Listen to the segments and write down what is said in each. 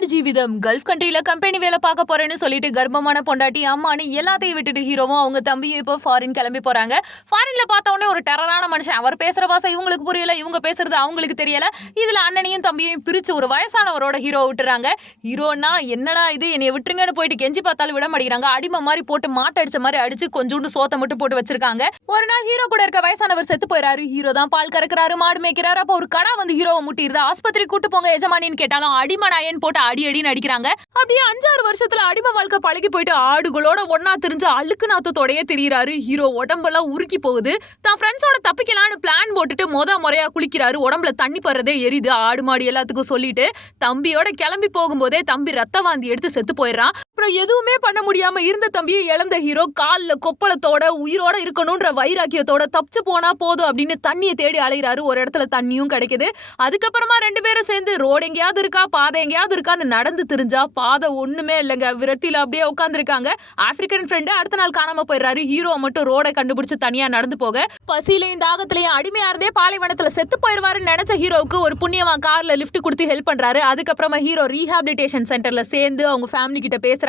வெளிநாடு Jeevitham. Gulf கண்ட்ரியில company வேலை பார்க்க போறேன்னு சொல்லிட்டு கர்ப்பமான பொண்டாட்டி அம்மானு எல்லாத்தையும் விட்டுட்டு ஹீரோவும் அவங்க தம்பியும் இப்போ ஃபாரின் கிளம்பி போறாங்க. ஃபாரின்ல பார்த்த உடனே ஒரு டெரரான மனுஷன். அவர் பேசுற பாசம் இவங்களுக்கு புரியல இவங்க பேசுறது அவங்களுக்கு தெரியல. இதுல அண்ணனையும் தம்பியையும் பிரிச்சு ஒரு வயசானவரோட ஹீரோ விட்டுறாங்க. ஹீரோனா என்னடா இது? என்னை விட்டுருங்கன்னு போயிட்டு கெஞ்சி பார்த்தாலும் விட மாட்டேங்கிறாங்க. அடிமை மாதிரி போட்டு மாட்டை அடிச்ச மாதிரி அடிச்சு கொஞ்சோண்டு சோத்தை மட்டும் போட்டு வச்சிருக்காங்க. ஒரு நாள் ஹீரோ கூட இருக்க வயசானவர் செத்து போயிறாரு. ஹீரோ தான் பால் கறக்குறாரு மாடு மேய்க்கிறாரு. அப்போ ஒரு கடா வந்து ஹீரோவை முட்டிடுது. ஆஸ்பத்திரி கூட்டு போங்க எஜமானின்னு கேட்டாலும் அடிமை நாயன் போட்டு அடி அடின்னு அடிக்கிறாங்க. அப்படியே அஞ்சாறு வருஷத்துல அடிமை வாழ்க்கை பழகி போயிட்டு ஆடுகளோட ஒன்னா தெரிஞ்ச அழுக்கு நாத்தத்தோடயே தெரியறாரு. ஹீரோ உடம்பெல்லாம் உருக்கி போகுது. தான் ஃப்ரெண்ட்ஸோட தப்பிக்கலாம்னு பிளான் போட்டுட்டு மொத முறையா குளிக்கிறாரு. உடம்புல தண்ணி படுறதே எரியுது. ஆடு மாடு எல்லாத்துக்கும் சொல்லிட்டு தம்பியோட கிளம்பி போகும்போதே தம்பி ரத்த வாந்தி எடுத்து செத்து போயிடுறான். அப்புறம் எதுவுமே பண்ண முடியாம இருந்த தம்பியை இழந்த ஹீரோ கால்ல கொப்பளத்தோட உயிரோட இருக்கணும்ன்ற வைராக்கியத்தோட தப்பிச்சு போனா போதும் அப்படின்னு தண்ணியை தேடி அலைகிறாரு ஒரு இடத்துல தண்ணியும் கிடைக்குது. அதுக்கப்புறமா ரெண்டு பேரும் சேர்ந்து ரோடு எங்கேயாவது இருக்கா? பாதை எங்கேயாவது இருக்கான்னு நடந்து தெரிஞ்சா பாதை ஒண்ணுமே இல்லைங்க. விரத்தில அப்படியே உட்காந்துருக்காங்க ஆப்பிரிக்கன் ஃப்ரெண்டு அடுத்த நாள் காணாம போயிடுறாரு. ஹீரோ மட்டும் ரோடை கண்டுபிடிச்சு தனியா நடந்து போக. பசியிலையும் தாகத்திலையும் அடிமையா இருந்தே பாலைவனத்துல செத்து போயிடுவாருன்னு நினைச்ச ஹீரோவுக்கு ஒரு புண்ணியமா கார்ல லிஃப்ட் கொடுத்து ஹெல்ப் பண்றாரு. அதுக்கப்புறமா ஹீரோ ரீஹாபிலிட்டேஷன் சென்டர்ல சேர்ந்து அவங்க ஃபேமிலி கிட்ட பேசுறாங்க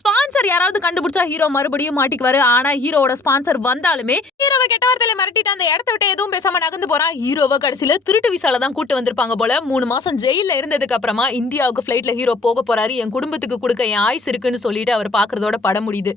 ஸ்பான்சர் யாராவது கண்டுபிடிச்சா ஹீரோ மறுபடியும் மாட்டிக்குவாரு. ஆனா ஹீரோவோட ஸ்பான்சர் வந்தாலுமே ஹீரோவை கெட்ட வார்த்தையில மிரட்டிட்டு அந்த இடத்த விட்டு எதுவும் பேசாம நகர்ந்து போறான் ஹீரோவை கடைசியில திருட்டு விசால தான் கூட்டு வந்திருப்பாங்க போல. மூணு மாசம் ஜெயில இருந்ததுக்கு அப்புறமா இந்தியாவுக்கு ஃபிளைட்ல ஹீரோ போக போறாரு. என் குடும்பத்துக்கு கொடுக்க என் ஆயுஸ் இருக்குன்னு சொல்லிட்டு அவர் பாக்குறதோட பட முடியுது.